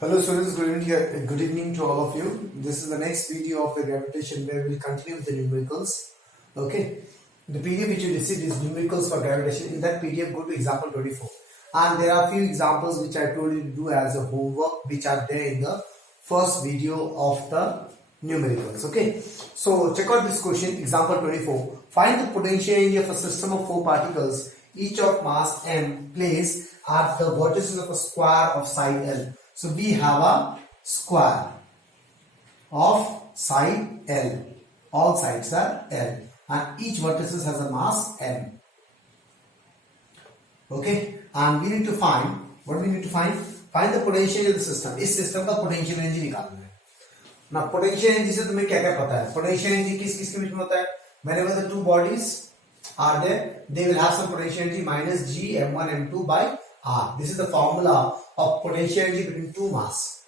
Hello students, good evening to all of you. This is the next video of the gravitation where we will continue with the numericals. Okay. The PDF which you received is numericals for gravitation. In that PDF, go to example 24. And there are few examples which I told you to do as a homework which are there in the first video of the numericals. Okay. So check out this question, example 24. Find the potential energy of a system of 4 particles, each of mass m, placed at the vertices of a square of side L. So we have a square of side L. All sides are L and each vertex has a mass m. Okay, and we need to find what we need to find the potential of the system. इस system का potential energy निकालना है ना. Potential energy से तुम्हें क्या क्या पता है? पोटेंशियल एनर्जी किस किस के बीच में होता है? Whenever the two bodies are there, they will have some potential energy minus G m1 m2 by R. This is the formula of potential energy between two mass.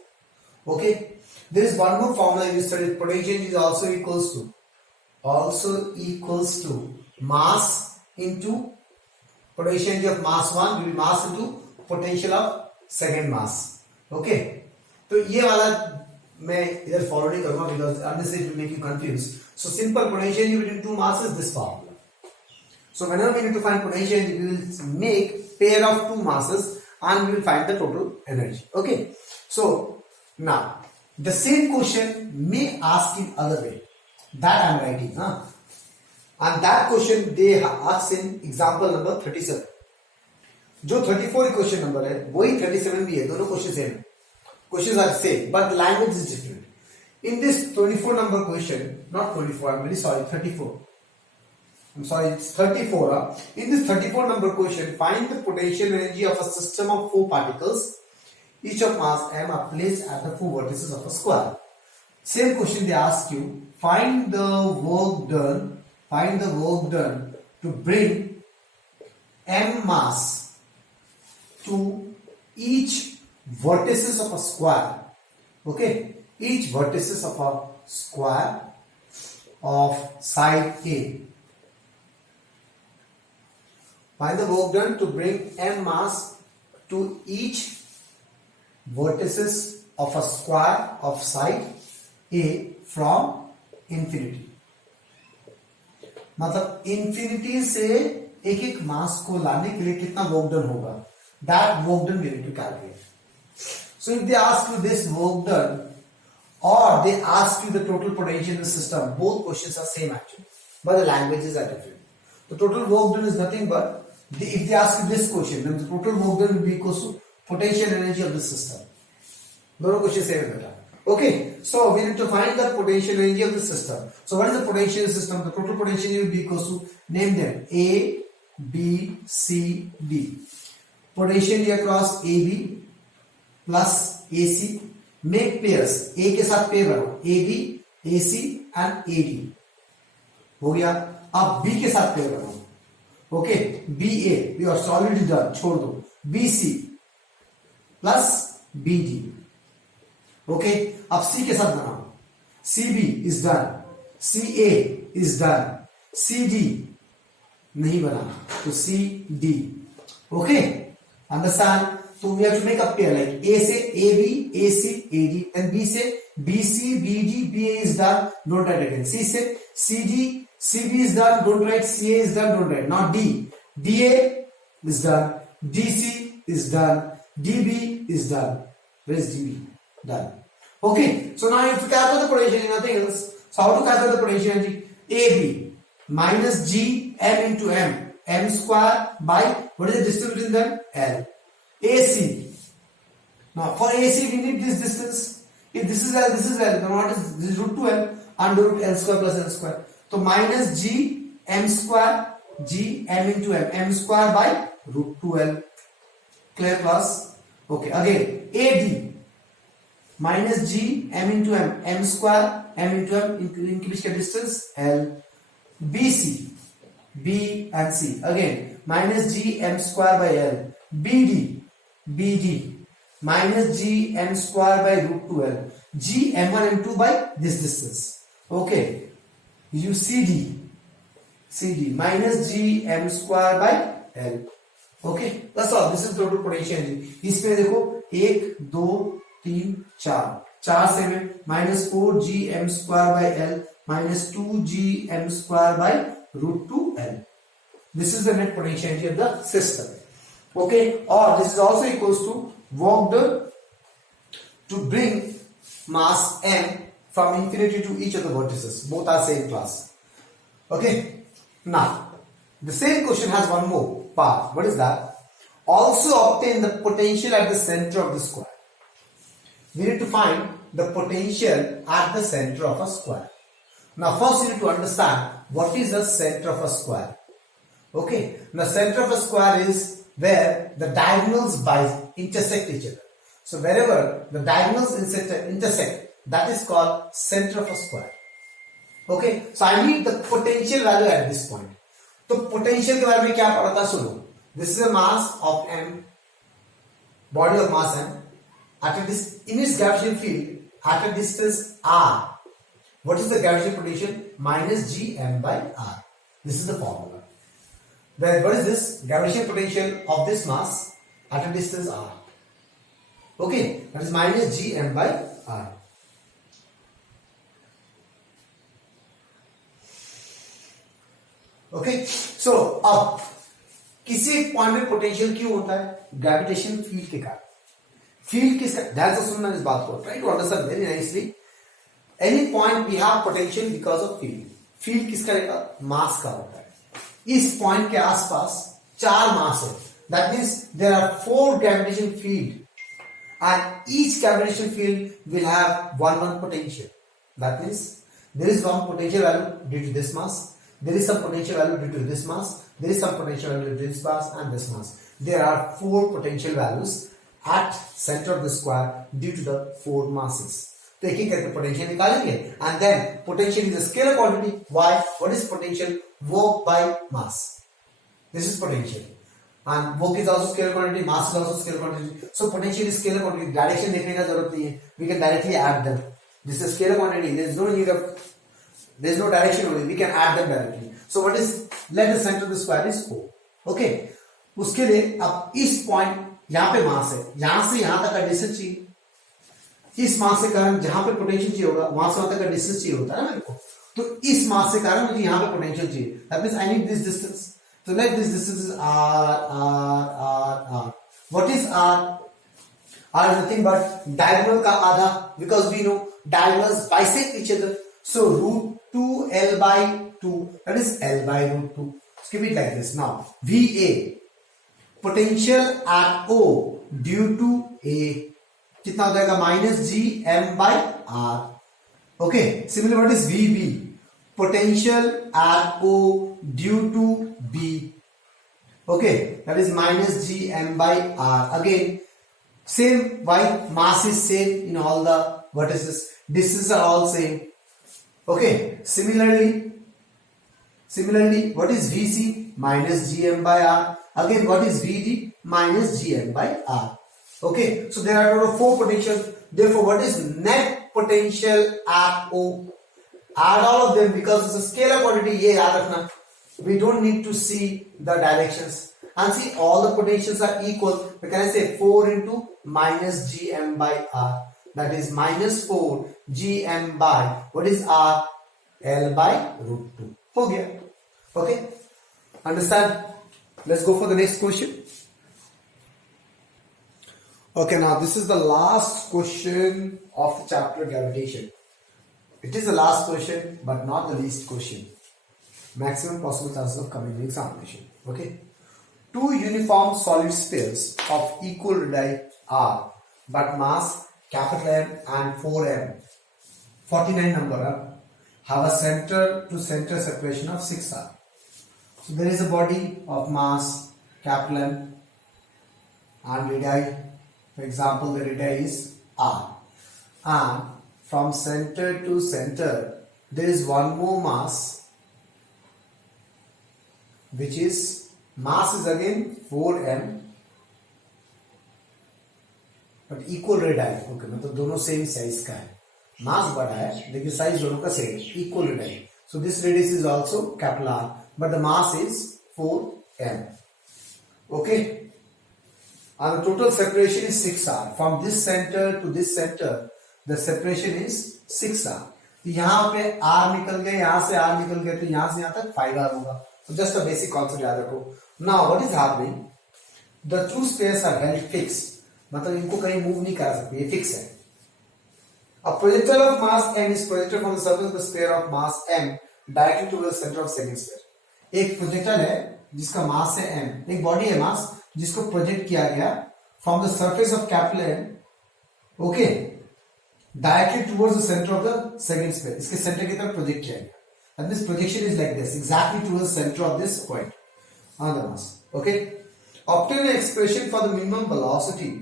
Okay. There is one more formula you studied. Potential energy is also equals to mass into potential energy of mass 1 will be mass into potential of second mass. Okay. तो ये वाला मैं इधर follow नहीं करूंगा because unnecessary will make you confused. So simple potential energy between two masses, this formula. So whenever we need to find potential energy, we will make pair of two masses and we will find the total energy. Okay. So now the same question may ask in other way. That I am writing. And that question they ask in example number 37. जो 34 question number है वही 37 भी है. दोनों question same है. Questions are same but the language is different. In this 24 number question, not 24, I'm very sorry, 34. I'm sorry, it's 34. In this 34 number question, find the potential energy of a system of 4 particles, each of mass m are placed at the 4 vertices of a square. Same question they ask you, find the work done to bring m mass to each vertices of a square. Okay, each vertices of a square of side A. Find the work done to bring m mass to each vertices of a square of side A from infinity. मतलब infinity से एक एक मास को लाने के लिए कितना work done होगा? That work done we need to calculate. So if they ask you this work done or they ask you the total potential in the system, both questions are same actually, but the languages are different. The total work done is nothing but if they ask you this question, then the total work done will be equal to potential energy of the system. दोनों question same है बेटा. Okay, so we need to find the potential energy of the system. So what is the potential system? The total potential energy will be equal to, name them, A, B, C, D. Potential energy across AB plus AC. Make pairs. A के साथ pair बनाओ. AB, AC and AD. हो गया. अब B के साथ pair बनाओ. Okay, BA, we are already done. छोड़ दो. BC plus BD. Okay, अब C के साथ बनाओ. CB is done. CA is done. CD नहीं बना तो CD. Okay, understand? So we have to make a pair like A से AB, AC, AD, and B से BC, BD, BA is done. Don't write again. C से CD, CB is done. Don't write. CA is done. Don't write. Now D, DA is done. DC is done. DB is done. Where is DB? Done. Okay. So now you have to calculate the potential, nothing else. So how to calculate the potential energy? AB minus G m into m. M square by what is the distance between them? L. AC. Now for AC we need this distance. If this is L, this is L. Then what is this? Root 2L under root L square plus L square. So minus G m square G m into m. M square by root 2L. Clear class? Okay. Again AD minus G m into m. M square m into m. In which distance? L. BC B and C. Again minus G m square by L. BD minus G m square by root 2L. G m1 m2 by this distance. Okay. You CD minus G m square by L. Okay, that's all. This is total potential energy. इसमें देखो 1 2 3 4 same है, -4gm² L -2gm²/√2L. This is the net potentiality of the system. Okay, or this is also equals to work done to bring mass m from infinity to each of the vertices. Both are same class. Okay, now the same question has one more part. What is that? Also obtain the potential at the center of the square. We need to find the potential at the center of a square. Now first you need to understand what is the center of a square. Okay, the center of a square is where the diagonals intersect each other. So wherever the diagonals intersect, that is called center of a square. Okay, so I need the potential value at this point. तो potential के बारे में क्या पढ़ा था सुनो. This is a mass of m, body of mass m, in its gravitational field at a distance r. What is the gravitational potential? -gm/r. This is the formula. Then what is this gravitational potential of this mass at a distance r? Okay, that is -gm/r. Okay, so अब किसी एक point में potential क्यों होता है? Gravitation field के कारण. Field किसका? ध्यान से सुनना इस बात को. Try to understand very nicely. Any point we have potential because of field. Field किसका रहेगा? मास का होता है. इस पॉइंट के आसपास 4 मास है. That means there are 4 gravitation field and each gravitational field will have one potential. That means there is one potential value due to this mass, there is some potential value due to this mass, there is some potential value due to this mass and this mass. There are 4 potential values at center of the square due to the 4 masses. तो एक एक करके potential निकालेंगे and then potential is a scalar quantity. Why? What is potential? Work by mass. This is potential. And work is also scalar quantity, mass is also scalar quantity. So potential is scalar quantity. Direction देखने का जरूरत नहीं है. We can directly add them. This is scalar quantity. There is no need of, there is no direction only. We can add them directly. So what is? Let the center of the square is O. Okay. उसके लिए अब इस point यहाँ पे मास है, यहाँ से यहाँ तक का डिस्टेंस चाहिए. इस मास के कारण जहां पे पोटेंशियल चाहिए होगा वहां से वहां तक का डिस्टेंस चाहिए होता है ना मेरे को. तो इस मास के कारण मुझे यहाँ पे पोटेंशियल चाहिए. That means I need this distance. So let this distance is r. What is r? R is nothing but diagonal का आधा, because we know diagonals bisect each other. So √2L/2, that is L/√2. Keep it like this. Now VA, potential at O due to A, कितना हो जाएगा? -gm/r. Okay. Similarly, what is VB? Potential at O due to B. Okay, that is -gm/r. Again, same. Why? Mass is same in all the vertices. Distances are all same. Okay. Similarly, what is VC? -gm/r. Again, what is VD? -gm/r. Okay. So there are total 4 potentials. Therefore, what is net potential at O? Add all of them because it's a scalar quantity. ये याद रखना. We don't need to see the directions. And see, all the potentials are equal. We can say 4 into -gm/r. That is -4gm by, what is r? L/√2. हो गया. Okay. Understand? Let's go for the next question. Okay, now this is the last question of the chapter gravitation. It is the last question, but not the least question. Maximum possible chances of coming in examination. Okay. 2 uniform solid spheres of equal radii r, but mass capital M and 4m, 49 number, have a center to center separation of 6r. So there is a body of mass capital M and radii. For example, the radii is r, and from center to center there is one more mass, which is mass is again 4m, but equal radii. Okay, मतलब दोनों same size का है. मास बड़ा है लेकिन size दोनों का same, equal radii. So this radius is also capital R, but the mass is 4m. Okay. and the total separation is 6r. From this center to this center, the separation is 6r. तो यहाँ पे r निकल गए, यहाँ से r निकल गए, तो यहाँ से यहाँ तक 5r होगा. तो जस्ट अ बेसिक कॉन्सेप्ट याद रखो. Now what is happening, the two spheres are held fixed, मतलब इनको कहीं मूव नहीं करा सकते, ये फिक्स है. A projectile of mass m is projected from the surface of the sphere of mass m directly to the center of second sphere. एक projectile है जिसका मास है m, एक बॉडी है मास जिसको प्रोजेक्ट किया गया from the surface of capital m, okay, directly towards the centre of the second sphere. इसके सेंटर की तरफ प्रोजेक्ट किया गया. And this projection is like this, exactly towards the centre of this point on the mass. Okay, obtain an expression for the minimum velocity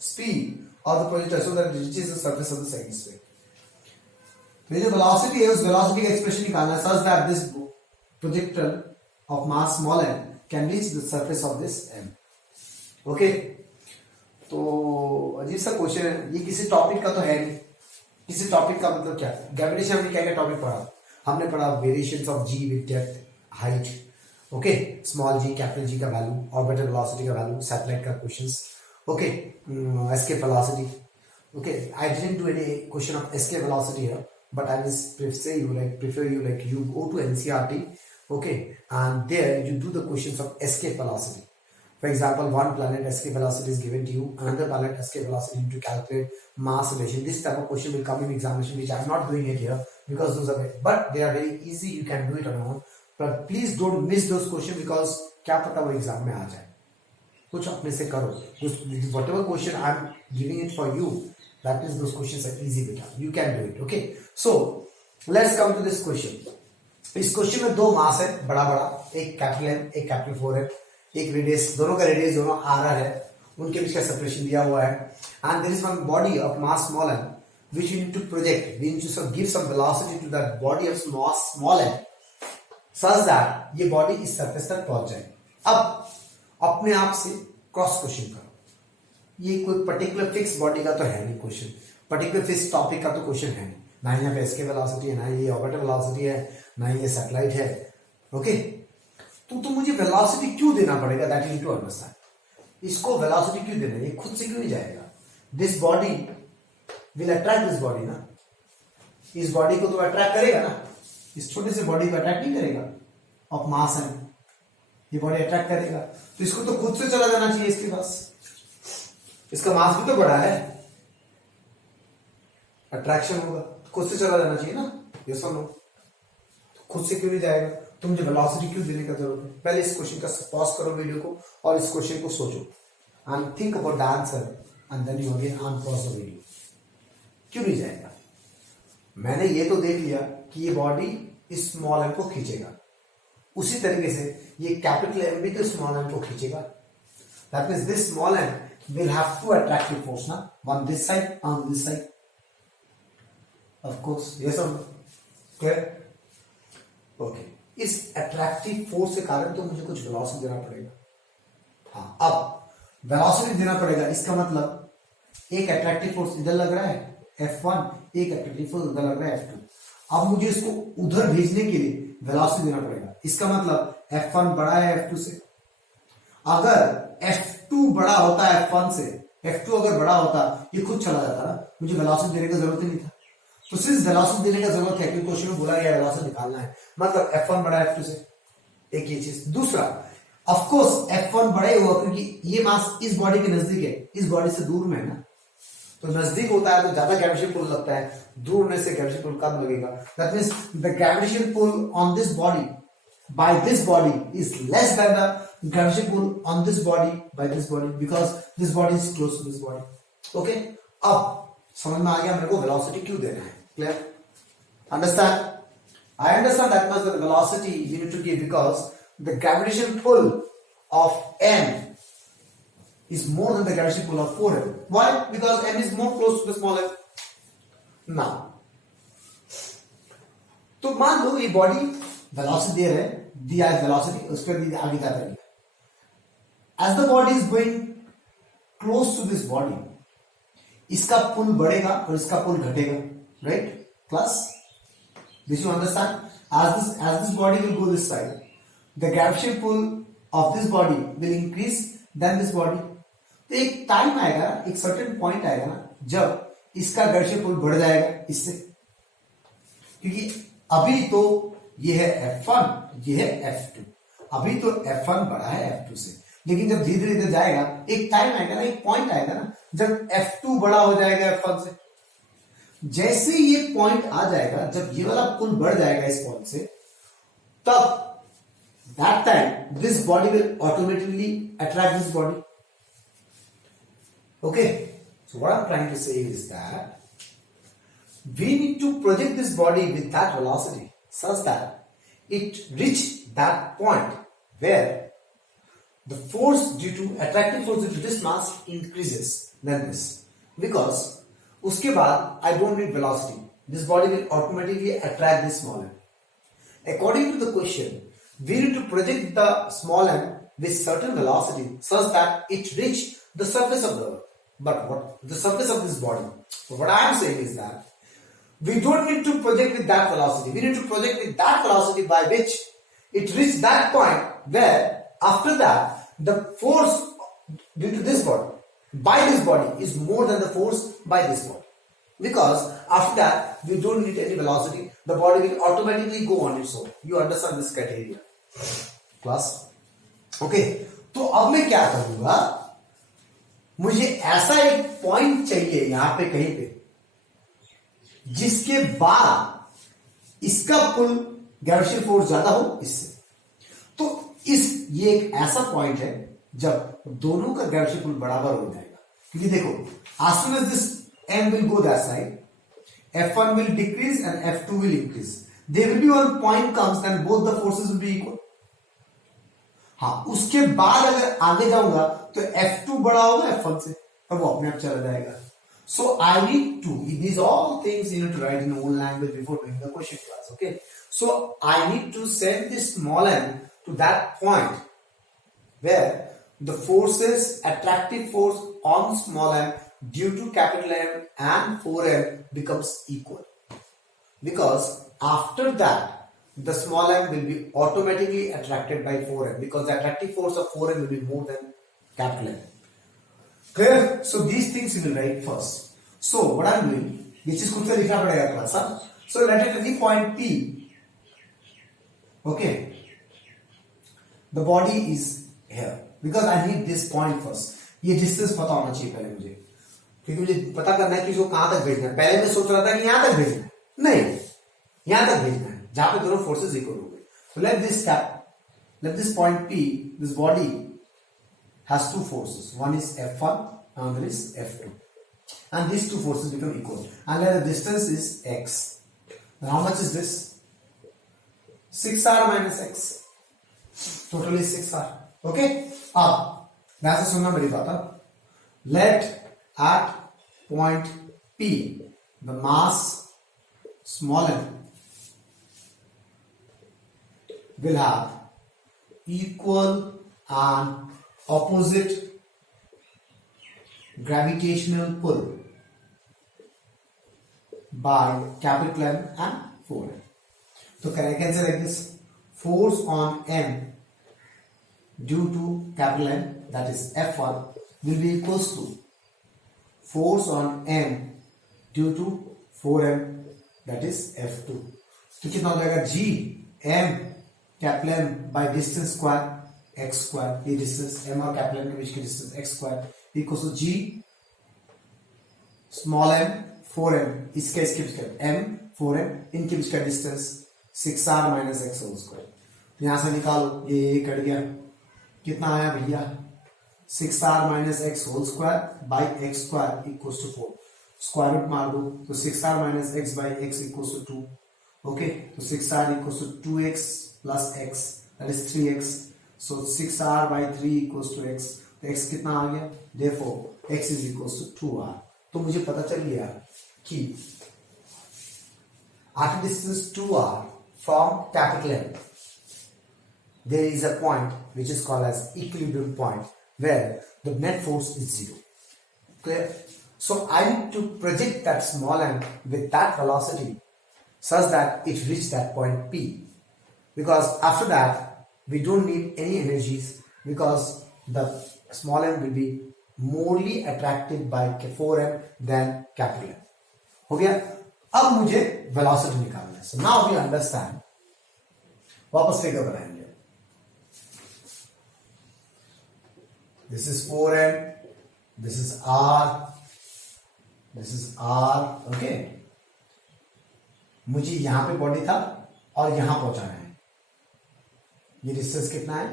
speed of the projectile so that it reaches the surface of the second sphere. तो ये जो velocity है उस velocity का expression निकालना है such that this projectile of mass small m can reach the surface of this m. Okay? तो अजीब सा क्वेश्चन है ये, किसी टॉपिक का तो है नहीं. किसी टॉपिक का मतलब क्या है? ग्रेविटेशन हमने क्या क्या टॉपिक पढ़ा? हमने पढ़ा variations of g with depth, height, okay, small g, capital G का वैल्यू, ऑर्बिटल वेलोसिटी का वैल्यू, सैटेलाइट का questions, okay, escape velocity. Okay, I didn't do any question of escape velocity here, but I will prefer you go to NCERT, okay, and there you do the questions of escape velocity. For example, one planet escape velocity is given to you, another planet escape velocity, you need to calculate mass relation. This type of question will come in examination, which I am not doing it here because those are but they are very easy. You can do it on your own, but please don't miss those questions because क्या पता वो exam में आ जाए. कुछ अपने से करो. Whatever question I am giving it for you, that is those questions are easy beta. You can do it. Okay. So let's come to this question. इस क्वेश्चन में दो मास है बड़ा बड़ा, एक कैपिटल M, एक कैपिटल 4 है, एक रेडियस, दोनों का रेडियस दोनों r है, उनके बीच का सेपरेशन दिया हुआ है. And there is one body of mass small m which we need to project. We need to give some velocity to that body of small m such that ये body इस surface तक पहुंच जाए. अब अपने आप से क्रॉस क्वेश्चन करो. ये कोई पर्टिकुलर फिक्स बॉडी का तो है नहीं क्वेश्चन, पर्टिकुलर फिक्स टॉपिक का तो क्वेश्चन है नहीं. ना यहाँ पे एस्केप वेलोसिटी है, ना ये ऑर्बिटल वेलोसिटी है, ना ये सैटेलाइट है. ओके, तो मुझे वेलोसिटी क्यों देना पड़ेगा, that you need to understand. इसको वेलोसिटी क्यों देना है, ये खुद से क्यों नहीं जाएगा. This body will attract this body ना, इस बॉडी को तो अट्रैक्ट करेगा ना, इस छोटे से बॉडी को अट्रैक्ट नहीं करेगा. ऑफ मास है, ये बॉडी अट्रैक्ट करेगा, तो इसको तो खुद से चला जाना चाहिए इसके पास. इसका मास भी तो बड़ा है, अट्रैक्शन होगा तो खुद से चला जाना चाहिए ना. ये सुनो, तो खुद से क्यों नहीं जाएगा, तो मुझे वेलोसिटी क्यों देने का जरूरत है. पहले इस क्वेश्चन का पॉज करो वीडियो को और इस क्वेश्चन को सोचो and think about the answer and then you again unpause the video. क्यों नहीं जाएगा. मैंने ये तो देख लिया कि ये बॉडी इस स्मॉल एम को खींचेगा, उसी तरीके से ये कैपिटल एम भी तो स्मॉल एम को खींचेगा. That means this small M will have two attractive force ना, one this side and this side, of course. yes or no, clear? okay, इस attractive force के कारण तो मुझे कुछ velocity देना पड़ेगा. हाँ, अब velocity देना पड़ेगा, इसका मतलब एक attractive force इधर लग रहा है F1, एक attractive force उधर लग रहा है F2. अब मुझे इसको उधर भेजने के लिए velocity देना पड़ेगा. इसका मतलब F1 बड़ा है F2 से. अगर F2 बड़ा होता है F1 से, F2 अगर बड़ा होता ये खुद चला जाता ना, मुझे वेलोसिटी देने का जरूरत ही नहीं था. तो सिर्फ वेलोसिटी देने का जरूरत है क्योंकि क्वेश्चन में बोला गया वेलोसिटी निकालना है, मतलब F1 बड़ा है F2 से. एक ये चीज. दूसरा, ऑफ कोर्स F1 बड़ा ही होगा क्योंकि ये मास इस बॉडी के नजदीक है, इस बॉडी से दूर में है ना. तो नजदीक होता है तो ज्यादा ग्रेविटेशन पुल लगता है, दूर होने से ग्रेविटेशन पुल कम लगेगा. That means the gravitation pull on this body by this body is less than the gravitational pull on this body by this body because this body is close to this body. Okay, अब समझ में आ गया मेरे को velocity क्यों देना है. Clear? Understand? I understand that much, the velocity you need to give because the gravitational pull of m is more than the gravitational pull of 4m. Why? Because m is more close to the small m. Now, तो मान लो ये body velocity दे रहे, दिया है velocity, उस पर आगे जाता है. As the body is going close to this body, इसका पुल बढ़ेगा और इसका पुल घटेगा. Right class? This you understand? As this body will go this side, the gravitation pull of this body will increase than this body. तो एक time आएगा, एक certain point आएगा ना, जब इसका गर्शिय पुल बढ़ जाएगा इससे, क्योंकि अभी तो ये है F1, ये है F2, अभी तो F1 बड़ा है F2 से, लेकिन जब धीरे धीरे जाएगा एक टाइम आएगा ना, एक पॉइंट आएगा ना, जब F2 बड़ा हो जाएगा F1 से। जैसे ये पॉइंट आ जाएगा, जब ये वाला पुल बढ़ जाएगा इस पॉइंट से, तब that time this body will automatically attract this body. Okay, so what I'm trying to say is that we need to project this body with that velocity such that it reach that point where the force due to attractive force due to this mass increases than this, because उसके बाद I don't need velocity, this body will automatically attract this small m. According to the question, we need to project the small m with certain velocity such that it reach the surface of the earth. But what the surface of this body? So what I am saying is that we don't need to project with that velocity. We need to project with that velocity by which it reaches that point where after that the force due to this body by this body is more than the force by this body. Because after that we don't need any velocity, the body will automatically go on its own. You understand this criteria? Class? Okay. तो अब मैं क्या करूंगा, मुझे ऐसा एक point चाहिए यहां पे कहीं पे, जिसके बाद इसका पुल ग्रेविटेशनल फोर्स ज्यादा हो इससे। तो ये एक ऐसा पॉइंट है जब दोनों का ग्रेविटेशनल पुल बराबर हो जाएगा, क्योंकि देखो as soon as this m will go that side, F1 will decrease and F2 will increase. There will be one point comes then both the forces will be equal. हाँ, उसके बाद अगर आगे जाऊंगा तो F2 बड़ा होगा F1 से, और वो अपने आप चला जाएगा. So I need to, these all things you need to write in own language before doing the question class. Okay, so I need to send this small m to that point where the forces, attractive force on small m due to capital M and 4m becomes equal, because after that the small m will be automatically attracted by 4m, because the attractive force of 4m will be more than capital M. Clear? So these things you will write first. So what I am doing, which is खुद से लिखना पड़ेगा थोड़ा सा. So let it be point P. Okay. The body is here because I need this point first. ये distance पता होना चाहिए पहले मुझे, क्योंकि मुझे पता करना है कि इसको कहां तक भेजना है. पहले मैं सोच रहा था कि यहां तक भेजना है, नहीं, यहां तक भेजना है जहां पे दोनों फोर्सेस इक्वल हो गए. So let this point P, this body has two forces. One is F1, another is F2, and these two forces become equal. And let the distance is x. Now how much is this? 6r minus x. Total is 6r. Okay. अब ध्यान से सुनना मेरी बात. Let at point P the mass small m will have equal and opposite gravitational pull by capital M and 4m. So can I cancel like this? Force on M due to capital M, that is F1, will be equals to force on M due to 4m, that is F2. तो कितना हो जाएगा? G M capital M by distance square x square, ये distance m और capital M के बीच की distance x square equals to G small m 4m, इसके बीच का m 4m, इनके बीच का distance 6r minus x whole square. तो यहां से निकालो, ये कट गया, कितना आया भैया? 6r minus x whole square by x square equals to 4. Square root मार दो तो 6r minus x by x equals to 2. Okay, so 6r equals to 2x plus x, that is 3x. So 6r by 3 equals to x. तो x कितना आ गया? Therefore x is equals to 2r. तो मुझे पता चल गया कि at a distance 2r from capital M there is a point which is called as equilibrium point where the net force is 0. Clear? So I need to project that small m with that velocity such that it reaches that point P, because after that we don't need any energies, because the small m will be morally attracted by 4m than capital M. हो गया. अब मुझे वेलोसिटी निकालना है. So now we understand. वापस figure बनाएंगे. This is 4m, this is r, this is r. Okay. मुझे यहां पे बॉडी था और यहां पहुंचाना है. ये डिस्टेंस कितना है?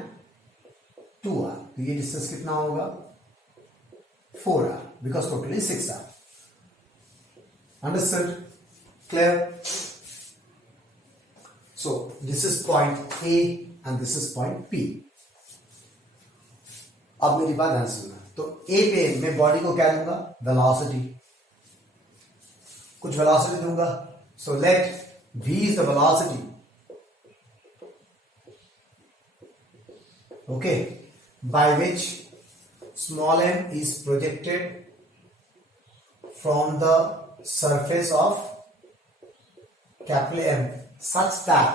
2r. तो ये डिस्टेंस कितना होगा? 4r, because totally 6r. Understood? Clear? So this is point A and this is point P. अब मेरी बात ध्यान सुनना. तो A पे मैं बॉडी को क्या दूंगा? वेलोसिटी. कुछ वेलोसिटी दूंगा. So let V is the velocity. Okay, by which small m is projected from the surface of capital M such that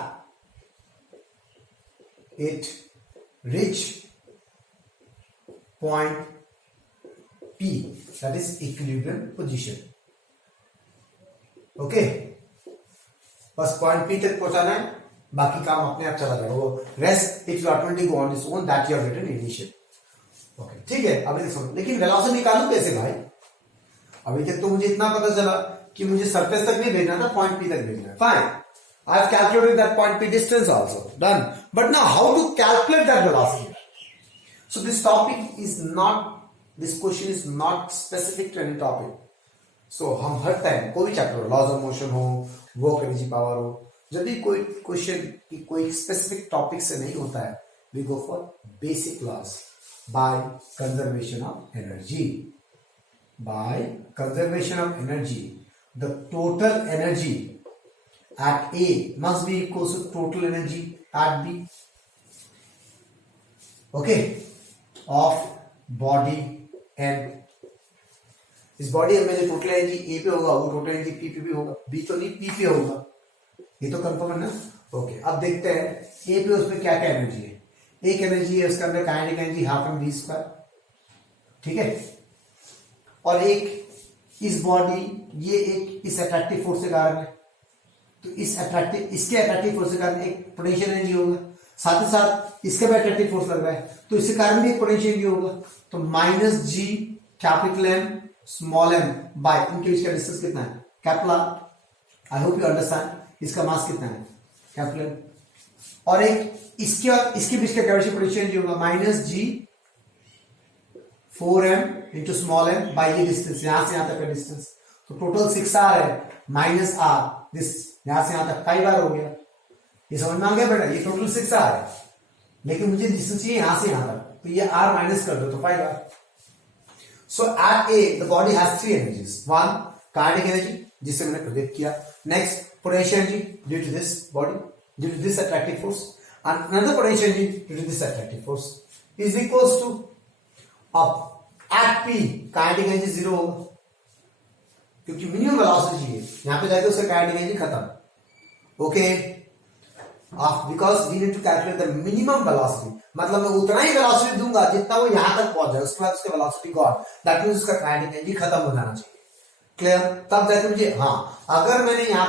it reach point P, that is equilibrium position. Okay, बस point P तक पहुंचाना है. बाकी काम अपने आप चला जाएगा. वो rest it will automatically go on its own that you have written initial. Okay, ठीक है. अभी देखो, लेकिन वेलोसिटी निकालूं कैसे भाई? अभी तक तो मुझे इतना पता चला कि मुझे सरफेस तक नहीं भेजना था, पॉइंट P तक भेजना है. Fine, I have calculated that point P distance also. Done. But now how to calculate that velocity? So this topic is not, this question is not specific to any topic. So हम हर time कोई भी chapter हो, laws of motion हो, work energy power हो, जब भी कोई question की कोई स्पेसिफिक टॉपिक से नहीं होता है, we go for basic laws by conservation of energy. By conservation of energy, the total energy at A must be equal to total energy at B. Okay. Of body M. इस body M में total energy A पे होगा, वो total energy P पे भी होगा. B तो नहीं, P पे होगा. ये तो कंफर्म है ना? ओके, अब देखते हैं A पे उसमें क्या क्या एनर्जी है. एक एनर्जी है उसके अंदर kinetic energy half m v square. ठीक है. और एक इस बॉडी, ये एक इस अट्रैक्टिव फोर्स के कारण है. तो इस अट्रैक्टिव, इसके अट्रैक्टिव फोर्स के कारण एक पोटेंशियल एनर्जी होगा. साथ ही साथ इसके भी अट्रैक्टिव फोर्स लग रहा है, तो इसके कारण भी एक पोटेंशियल एनर्जी होगा. तो minus G capital M small m by इनके बीच का डिस्टेंस कितना है? Capital R. I hope you understand. इसका मास कितना है? Capital M. और एक इसके और इसके बीच का पोटेंशियल एनर्जी होगा minus G 4m into small m by ये डिस्टेंस, यहां से यहां तक का डिस्टेंस. तो टोटल 6r है माइनस R. दिस यहां से यहां तक 5r हो गया. ये समझ में आ गया बेटा? ये टोटल 6r है, लेकिन मुझे डिस्टेंस चाहिए यहां से यहां तक, तो ये r माइनस कर दो तो 5r. So at A the body has 3 energies. One kinetic energy जिससे मैंने प्रोजेक्ट किया. Next potential energy due to this body, due to this attractive force, and another potential energy due to this attractive force is equals to अब at P kinetic energy 0 होगा क्योंकि minimum velocity चाहिए. यहां पे जाके उसका kinetic energy खत्म. Okay, because we need to calculate the minimum velocity. मतलब मैं उतना ही वेलोसिटी दूंगा जितना वो यहां तक पहुंच जाए, उसके बाद उसका वेलोसिटी गॉन, दैट मींस उसका काइनेटिक एनर्जी खत्म हो जाना चाहिए. क्लियर? तब जाके मुझे, हाँ, अगर मैंने यहाँ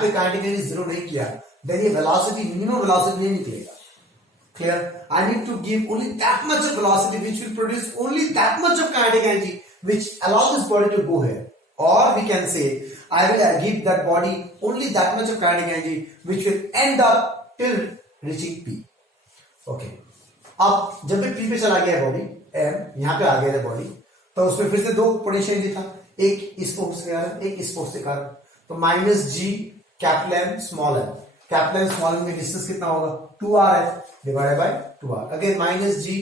पे काइनेटिक एनर्जी 0 नहीं किया, देन ये वेलोसिटी, मिनिमम वेलोसिटी नहीं निकलेगा. Clear? I need to give only that much of velocity which will produce only that much of kinetic energy which allow this body to go here. Or we can say, I will give that body only that much of kinetic energy which will end up till reaching P. Okay. अब जब भी P पे चला गया body M, यहाँ पे आ गया body, तो उसमें फिर से दो पोटेंशियल एनर्जी था, एक इस फोर्स के कारण, एक इस फोर्स के कारण. तो minus G capital M small m. Capital M small m का डिस्टेंस कितना होगा? 2r है divided by 2r. Again minus G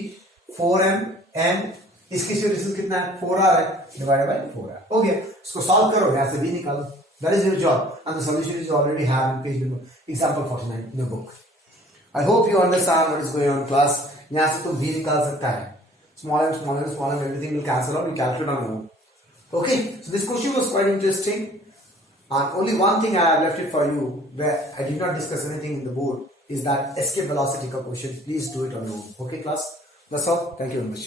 4m m, इसकी डिस्टेंस कितना है? 4r है डिवाइडेड बाय 4r. हो गया. इसको सॉल्व करो, यहां से भी निकालो. That is your job and the solution is already have in page number example 49 in the book. I hope you understand what is going on class. यहां से तुम भी निकाल सकता है. Small m everything will cancel out. You calculate on your own. Okay, so this question was quite interesting, and only one thing I have left it for you where I did not discuss anything in the board is that escape velocity ka question. Please do it on your own. Okay class, that's all. Thank you very much.